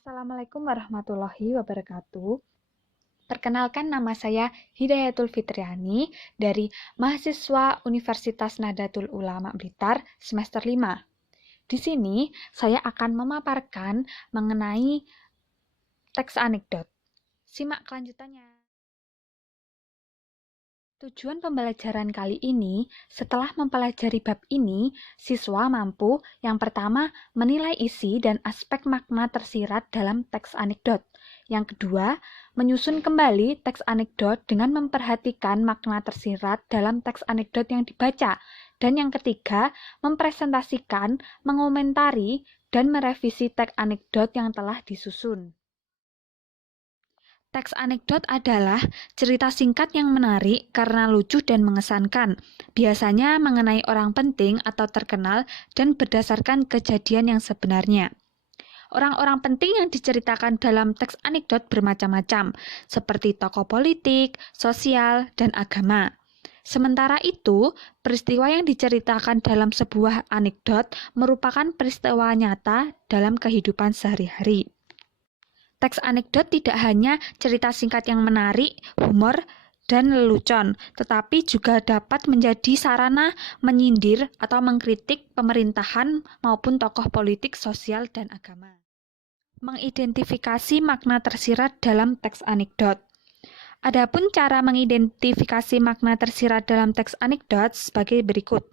Assalamualaikum warahmatullahi wabarakatuh. Perkenalkan, nama saya Hidayatul Fitriani dari mahasiswa Universitas Nahdlatul Ulama Blitar semester 5. Di sini saya akan memaparkan mengenai teks anekdot. Simak kelanjutannya. Tujuan pembelajaran kali ini, setelah mempelajari bab ini, siswa mampu yang pertama menilai isi dan aspek makna tersirat dalam teks anekdot. Yang kedua, menyusun kembali teks anekdot dengan memperhatikan makna tersirat dalam teks anekdot yang dibaca. Dan yang ketiga, mempresentasikan, mengomentari, dan merevisi teks anekdot yang telah disusun. Teks anekdot adalah cerita singkat yang menarik karena lucu dan mengesankan, biasanya mengenai orang penting atau terkenal dan berdasarkan kejadian yang sebenarnya. Orang-orang penting yang diceritakan dalam teks anekdot bermacam-macam, seperti tokoh politik, sosial, dan agama. Sementara itu, peristiwa yang diceritakan dalam sebuah anekdot merupakan peristiwa nyata dalam kehidupan sehari-hari. Teks anekdot tidak hanya cerita singkat yang menarik, humor, dan lelucon, tetapi juga dapat menjadi sarana menyindir atau mengkritik pemerintahan maupun tokoh politik, sosial, dan agama. Mengidentifikasi makna tersirat dalam teks anekdot. Adapun cara mengidentifikasi makna tersirat dalam teks anekdot sebagai berikut.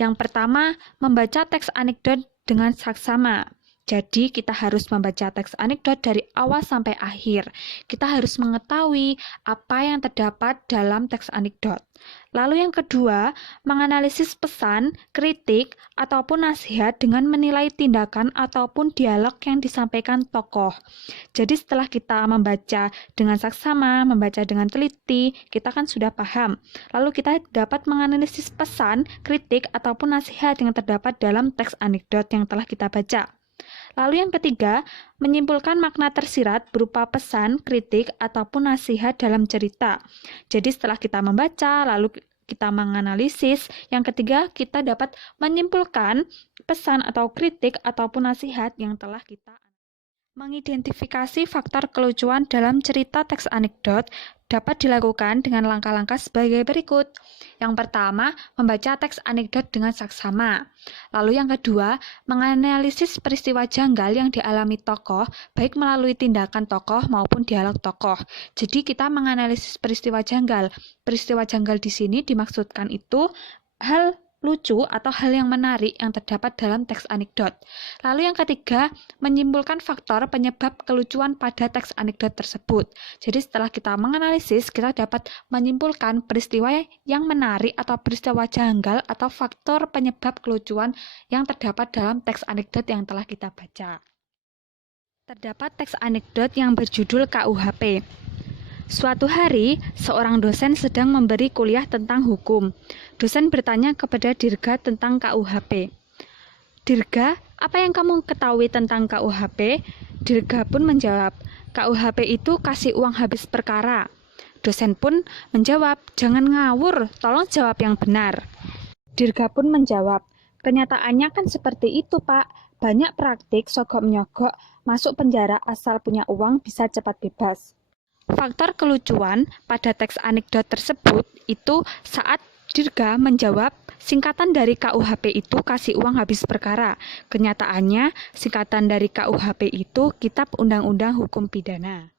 Yang pertama, membaca teks anekdot dengan saksama. Jadi, kita harus membaca teks anekdot dari awal sampai akhir. Kita harus mengetahui apa yang terdapat dalam teks anekdot. Lalu yang kedua, menganalisis pesan, kritik, ataupun nasihat dengan menilai tindakan ataupun dialog yang disampaikan tokoh. Jadi, setelah kita membaca dengan saksama, membaca dengan teliti, kita kan sudah paham. Lalu kita dapat menganalisis pesan, kritik, ataupun nasihat yang terdapat dalam teks anekdot yang telah kita baca. Lalu yang ketiga, menyimpulkan makna tersirat berupa pesan, kritik, ataupun nasihat dalam cerita. Jadi setelah kita membaca, lalu kita menganalisis, yang ketiga kita dapat menyimpulkan pesan atau kritik ataupun nasihat yang telah kita. Mengidentifikasi faktor kelucuan dalam cerita teks anekdot dapat dilakukan dengan langkah-langkah sebagai berikut. Yang pertama, membaca teks anekdot dengan saksama. Lalu yang kedua, menganalisis peristiwa janggal yang dialami tokoh, baik melalui tindakan tokoh maupun dialog tokoh. Jadi kita menganalisis peristiwa janggal. Peristiwa janggal di sini dimaksudkan itu hal lucu atau hal yang menarik yang terdapat dalam teks anekdot. Lalu yang ketiga, menyimpulkan faktor penyebab kelucuan pada teks anekdot tersebut. Jadi setelah kita menganalisis, kita dapat menyimpulkan peristiwa yang menarik atau peristiwa janggal atau faktor penyebab kelucuan yang terdapat dalam teks anekdot yang telah kita baca. Terdapat teks anekdot yang berjudul KUHP. Suatu hari, seorang dosen sedang memberi kuliah tentang hukum. Dosen bertanya kepada Dirga tentang KUHP. Dirga, apa yang kamu ketahui tentang KUHP? Dirga pun menjawab, KUHP itu kasih uang habis perkara. Dosen pun menjawab, jangan ngawur, tolong jawab yang benar. Dirga pun menjawab, kenyataannya kan seperti itu, Pak. Banyak praktik sogok-menyogok, masuk penjara asal punya uang bisa cepat bebas. Faktor kelucuan pada teks anekdot tersebut itu saat Dirga menjawab singkatan dari KUHP itu kasih uang habis perkara. Kenyataannya singkatan dari KUHP itu Kitab Undang-Undang Hukum Pidana.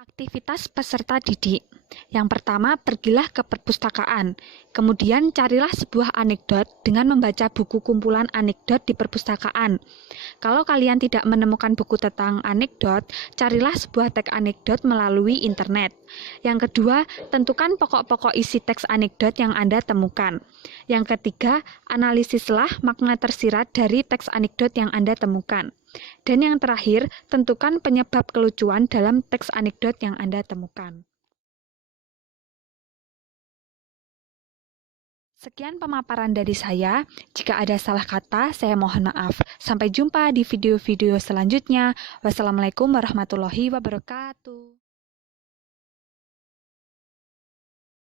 Aktivitas peserta didik. Yang pertama, pergilah ke perpustakaan. Kemudian carilah sebuah anekdot dengan membaca buku kumpulan anekdot di perpustakaan. Kalau kalian tidak menemukan buku tentang anekdot, carilah sebuah teks anekdot melalui internet. Yang kedua, tentukan pokok-pokok isi teks anekdot yang Anda temukan. Yang ketiga, analisislah makna tersirat dari teks anekdot yang Anda temukan. Dan yang terakhir, tentukan penyebab kelucuan dalam teks anekdot yang Anda temukan. Sekian pemaparan dari saya. Jika ada salah kata, saya mohon maaf. Sampai jumpa di video-video selanjutnya. Wassalamualaikum warahmatullahi wabarakatuh.